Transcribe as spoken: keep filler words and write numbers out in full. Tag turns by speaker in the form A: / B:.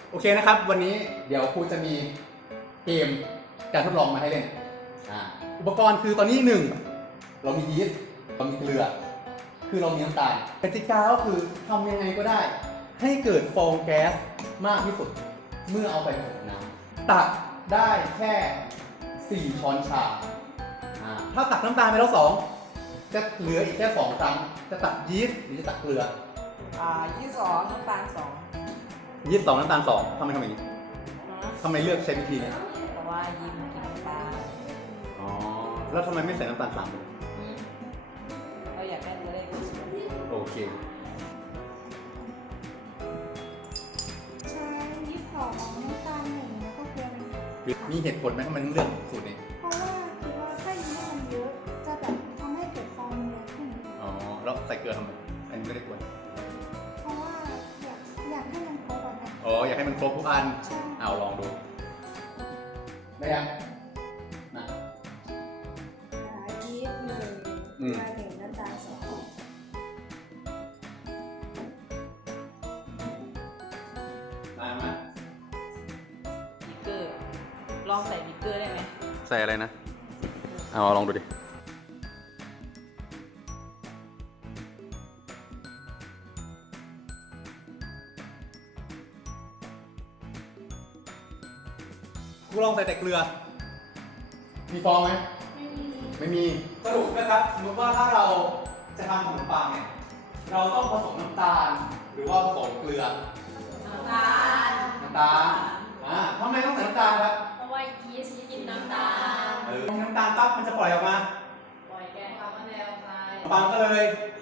A: โอเคนะครับวันนี้เดี๋ยวครูจะมีเกมการทดลองมาให้เล่นอ่าอุปกรณ์คือตอนนี้หนึ่งเรามียีสต์เรามีเกลือคือเรามีน้ำตาลกติกาก็คือทำยังไงก็ได้ให้เกิดฟองแก๊สมากที่สุดเมื่อเอาไปผสมน้ำตักได้แค่สี่ช้อนชาอ่าถ้าตักน้ำตาลไปแล้วสองจะเหลืออีกแค่สองครั้งจะตักยีสต์หรือจะตักเกลือ
B: อ่ายี่สองน้ำตาลสอง
A: ยีสต์สองน้ำตาลสองทำไมทำอย่างนี้ทำไมเลือกใช้วิธีนี้
B: เพราะว่ายิ้มกินน้ำตาล
A: อ๋อแล้วทำไมไม่ใส่น้ำตาลสาม
B: เราอยากได้ตัวเลข
A: โอเค
C: ใช้ยี่สิบสองน้ำตาลหนึ่งแล้วก็เกลือหนึ่ง
A: มีเหตุผลไหมทำไมถึงเลือกสูตรนี้
C: เพราะว่าคิดว่าถ้ายี่ห้อมันเยอะจะแบบทำให้เกิดฟองเยอะขึ้น
A: อ๋อแล้วใส่เกลือทำไมอันนี้ไม่ได้ควร
C: เพราะว่าอยากอยากให้มันครบอ่ะนะ
A: อ๋ออยากให้มันครบทุกอันเอาลองดูได้ยังนะ
C: ยีสต์หนึ่งเกลือหนึ่งน้ำตาลสอง
A: มามา
B: บิ๊กเกอร์ลองใส่บิ๊กเกอร์ได้ไหม
A: ใส่อะไรนะเอาลองดูดิกูลองใส่แต่เกลือมีฟองไหมไม่มีไม่มีสรุปนะครับสมมติว่าถ้าเราจะทำขนมปังเนี่ยเราต้องผสมน้ำตาลหรือว่าผสมเกลือ
D: น้ำตาล
A: น้ำตาลอ่าทำไมต้องใส่น้ำตาลครับ
D: เพราะว่ายีสต์กินน้ำตาล
A: เออน้ำตาลปั๊บมันจะปล่อยออกมา
D: ปล่อยแก๊สคาร์บอนไดออกไซด์
A: ปังก็เลย